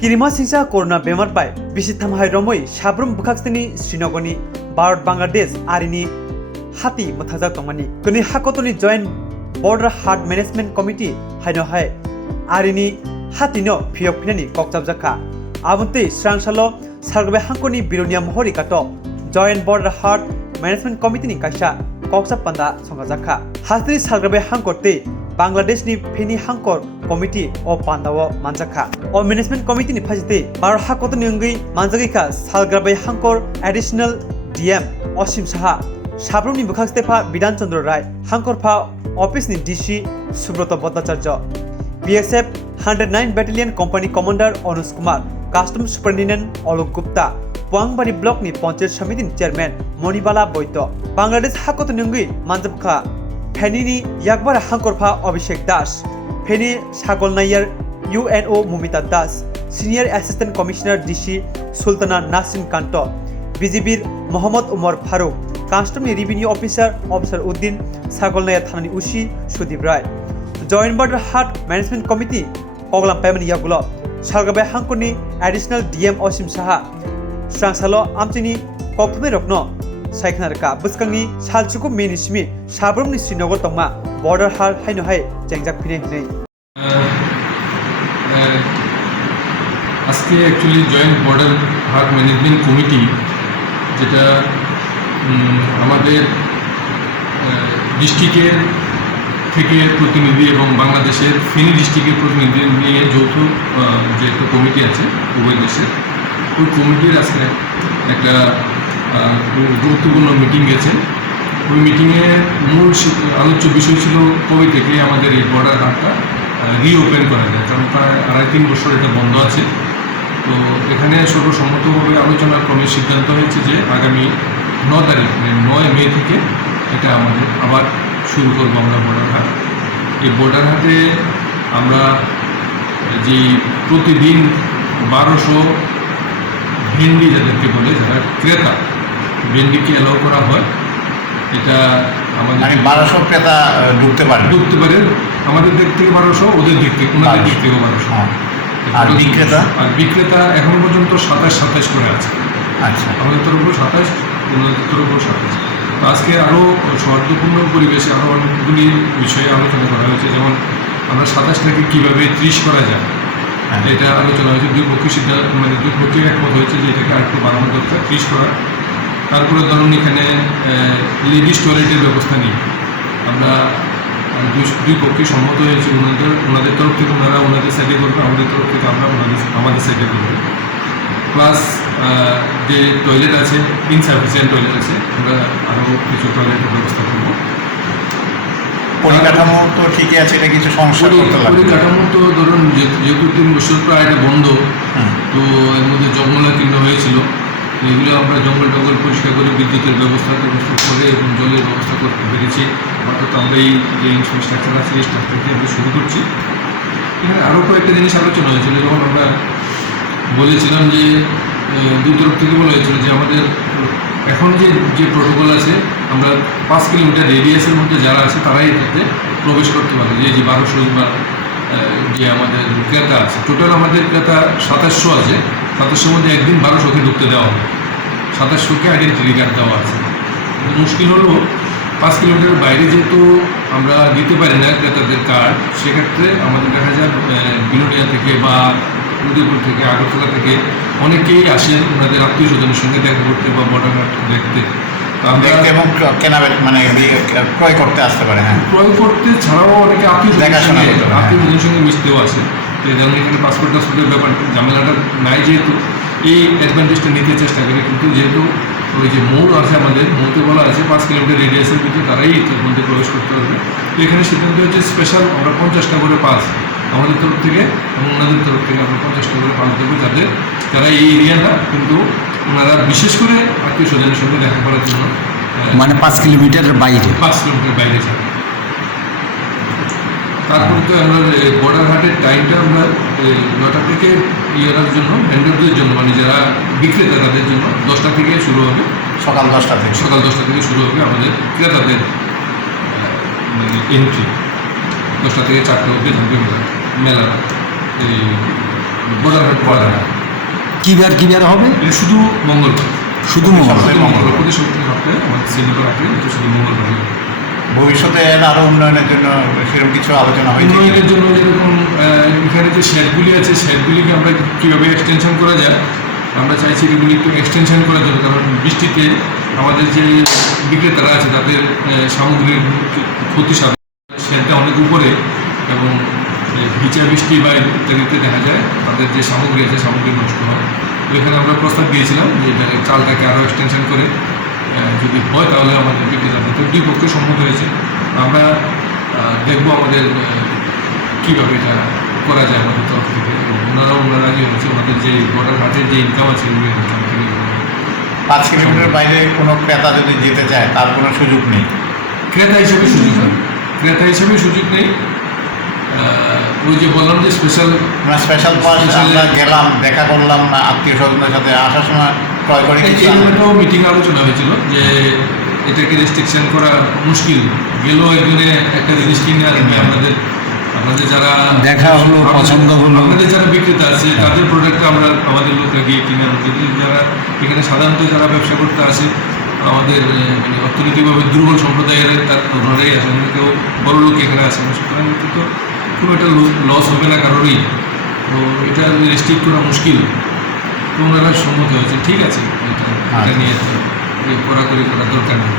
Kirima singsa corona bemar bai bisitham hai romoi sabrum bukhaksini Srinagarni Bharat Bangladesh Arini Hati muthajak tongmani kuni hakotoni joint border hard management committee haino hai Arini Hati no Phiyokjakphinai Kholobjakha abunte Swrangchalo sargabe hankoni bironia mohori kato joint border hard management committee ni kaisa Kholobjak songajakha Hati sargabe hankorte Bangladesh ni Phini Hankor Committee o Pandawo Manjaka o Management Committee ni Phajite Baro Hakoto Nyungi Manjagika Salgrabai Hankor Additional DM Osim Saha Sabrum ni Bukhakstepa Bidan Chandra Rai Hankor Pha Office ni DC Subroto Bhattacharya BSF 109 Battalion Company Commander Anush Kumar Customs Superintendent Alok Gupta Puangbari Block ni Panchayat Samiti ni Chairman Monibala Boito Bangladesh Hakoto Nyungi Manjabkha Pheni Yakbar Hankorpha Abhishek Das, Pheni Sagolnaiyar UNO Mumita Das, Senior Assistant Commissioner DC Sultana Nasrin Kanto, BGB Mohammad Umar Farooq, Customs Revenue Officer Officer Uddin Sagolnaiyar Thanani Ushi Sudip Rai, Joint Border Hard Management Committee Koglam Pemani Yagulo, Sargabai Hankoni Additional DM Osim Saha, Swrangchalo Amchini Kokthumai Rokno. Saikhnarka buskangi salchuku menismi sabrumni Srinagar tongma border har haino hai Phiyokjakphinai nei আজকে actually joint border heart management committee যেটা আমাদের ডিস্ট্রিক্টের থেকে প্রতিনিধি এবং বাংলাদেশের ফেনী ডিস্ট্রিক্টের প্রতিনিধি নিয়ে যৌথ যে একটা কমিটি আছে উভয় দেশের ওই কমিটির আজকে একটা গুরুত্বপূর্ণ মিটিং গেছে ওই মিটিংয়ে মূল আলোচ্য বিষয় ছিল কবে থেকে আমাদের এই বর্ডার হাটটা রিওপেন করা যায় কারণ প্রায় 2.5-3 বছর এটা বন্ধ আছে তো এখানে সর্বসম্মতভাবে আলোচনার ক্রমে সিদ্ধান্ত হয়েছে যে আগামী 9 তারিখ মানে 9 মে থেকে এটা আমাদের আবার শুরু করবো আমরা বর্ডার হাট এই বর্ডার হাটে আমরা যে প্রতিদিন 1200 ভেন্ডি যাদেরকে বলে যারা ক্রেতা ভেন্ডিকে অ্যালাউ করা হয় এটা আমাদের 1200 ক্রেতা ঢুকতে পারে আমাদের দিক থেকে 1200 ওদের দিক থেকে ওনাদের দিক থেকে 1200 আর বিক্রেতা এখন পর্যন্ত 27 করে আছে আচ্ছা আমাদের তরফে 27 ওনাদের তরফে 27 তো আজকে আরও সৌহার্দ্যপূর্ণ পরিবেশে আরও অনেকগুলি বিষয়ে আলোচনা করা হয়েছে যেমন আমরা 27টাকে কীভাবে 30 করা যায় এটা আলোচনা হয়েছে দুই পক্ষের সিদ্ধান্ত মানে দুই পক্ষের একমত হয়েছে যে এটাকে আরেকটু বাড়ানো দরকার 30 করা তারপরে ধরুন এখানে লেডিস টয়লেটের ব্যবস্থা নিয়ে আমরা দুই পক্ষে সম্মত হয়েছে ওনাদের তরফ থেকে ওনারা ওনাদের সাইডে করবে আমাদের তরফ থেকে আমরা আমাদের সাইডে করবো প্লাস যে টয়লেট আছে ইনসাফিসিয়েন্ট টয়লেট আছে আমরা আরও কিছু টয়লেটের ব্যবস্থা করবো পরিকাঠামো তো ঠিকই আছে এটা কিছু সমস্যা পরিকাঠামো তো ধরুন যেহেতু 3 বছর প্রায় এটা বন্ধ তো এর মধ্যে জঙ্গলাকীর্ণ হয়েছিল এগুলো আমরা জঙ্গল পরিষ্কার করে বিদ্যুতের ব্যবস্থা করে এবং জলের ব্যবস্থা করতে পেরেছি অর্থাৎ আমরা এই যে ইনফ্রাস্ট্রাকচার আছে এই স্ট্রাকচারটি আমরা শুরু করছি এখানে আরও কয়েকটা জিনিস আলোচনা হয়েছিল যখন আমরা বলেছিলাম যে দুই তরফ থেকে বলা হয়েছিল যে আমাদের এখন যে প্রোটোকল আছে আমরা 5 কিলোমিটার রেডিয়াসের মধ্যে যারা আছে তারাই এটাতে প্রবেশ করতে পারে যে 1200 বা যে আমাদের ক্রেতা আছে টোটাল আমাদের ক্রেতা 2700 আছে 2700 মধ্যে একদিন 1200কে ঢুকতে দেওয়া হবে 2700কে আইডেন্টিটি কার্ড দেওয়া আছে মুশকিল হলো 5 কিলোমিটার বাইরে যেহেতু আমরা দিতে পারি না ক্রেতাদের কার্ড সেক্ষেত্রে আমাদের দেখা যায় বিনোনিয়া থেকে বা উদয়পুর থেকে আগরতলা থেকে অনেকেই আসেন ওনাদের আত্মীয় স্বজনের সঙ্গে দেখা করতে বা বর্ডার হাট দেখতে এবং কেনা মানে ক্রয় করতে আসতে পারে ক্রয় করতে ছাড়াও অনেকে আত্মীয় স্বজনের সঙ্গে মিশতেও আসে যেমন এখানে পাসপোর্টের ব্যাপার ঝামেলাটা নাই যেহেতু এই অ্যাডভান্টেজটা নিতে চেষ্টা করি কিন্তু যেহেতু ওই যে মোড় আছে আমাদের মোড়তে বলা আছে 5 কিলোমিটার রেডিয়াসের ভিতরে তারাই এর মধ্যে প্রবেশ করতে পারবে তো এখানে সিদ্ধান্ত হচ্ছে স্পেশাল আমরা 50টা করে পাস আমাদের তরফ থেকে এবং ওনাদের তরফ থেকে আমরা 50টা করে পাস দেবো যারা এই এরিয়াটা কিন্তু ওনারা বিশেষ করে আত্মীয় স্বজনের সঙ্গে দেখা করার জন্য মানে 5 কিলোমিটারের বাইরে যাবে তারপর তো আমরা বর্ডার হাটের টাইমটা আমরা 9টা থেকে ইয়ার জন্য ভেন্ডরদের জন্য মানে যারা বিক্রেতা তাদের জন্য 10টা থেকে শুরু হবে সকাল 10টা থেকে শুরু হবে আমাদের ক্রেতাদের মানে এন্ট্রি 10টা থেকে 4টা অবধি থাকবে মেলা এই বর্ডারহাট করা। কি বার হবে? এটা শুধু মঙ্গলবার, শুধু সপ্তাহে মঙ্গলবার। প্রতি সপ্তাহে আমাদের শনিবার রাখলে এটা শুধু মঙ্গলবার। ভবিষ্যতে এর আরো উন্নয়নের জন্য সেরকম কিছু আলোচনা হয়েছে? উন্নয়নের জন্য যেরকম এখানে যে শেডগুলি আছে, শেডগুলিকে আমরা কীভাবে এক্সটেনশন করা যায়, আমরা চাইছি এগুলি একটু এক্সটেনশন করার জন্য। কারণ বৃষ্টিতে আমাদের যে বিক্রেতারা আছে তাদের সামগ্রীর ক্ষতি সাধন, শেডটা অনেক উপরে এবং ভিজা বৃষ্টি বা ইত্যাদিতে দেখা যায় তাদের যে সামগ্রী আছে সামগ্রী নষ্ট হয়। তো এখানে আমরা প্রস্তাব দিয়েছিলাম যে চালটাকে আরও এক্সটেনশন করে যদি হয় তাহলে আমাদের বিক্রেতাদের তো দুই পক্ষে সম্মত হয়েছে। আমরা দেখবো আমাদের কীভাবে এটা করা যায় আমাদের তরফ থেকে। ওনারা রাজি হয়েছে, ওনাদের যে বর্ডারহাটের যে ইনকাম আছে ওগুলি 5 কিলোমিটার বাইরে কোনো ক্রেতা যদি যেতে চায় তার কোনো সুযোগ নেই? ক্রেতা হিসেবে সুযোগ নেই, ক্রেতা হিসেবে সুযোগ নেই। ওই যে বললাম যে স্পেশাল পাস আমরা গেলাম, দেখা করলাম আত্মীয় স্বজনের সাথে, আসার সময় ক্রয় করে এইগুলোটাও মিটিং আলোচনা হয়েছিল যে এটাকে রেস্ট্রিকশন করা মুশকিল। গেলেও একজনে একটা জিনিস কিনে আসবে, আপনাদের যারা দেখা হলো, পছন্দ হলো, আপনাদের যারা বিক্রেতা আছে তাদের প্রোডাক্ট আমরা আমাদের লোকরা গিয়ে কিনে আনতে। যারা এখানে সাধারণত যারা ব্যবসা করতে আসে আমাদের মানে অর্থনৈতিকভাবে দুর্বল সম্প্রদায়ের তার ঘরেই আসে, কেউ বড় লোক এখানে আসে না, সুতরাং তো খুব একটা লস হবে না কারোরই। তো এটা রেস্ট্রিক্ট করা মুশকিল। তো ওনারা সম্মত হয়েছে, ঠিক আছে, এটা নিয়ে কড়াকড়ি করার দরকার নেই।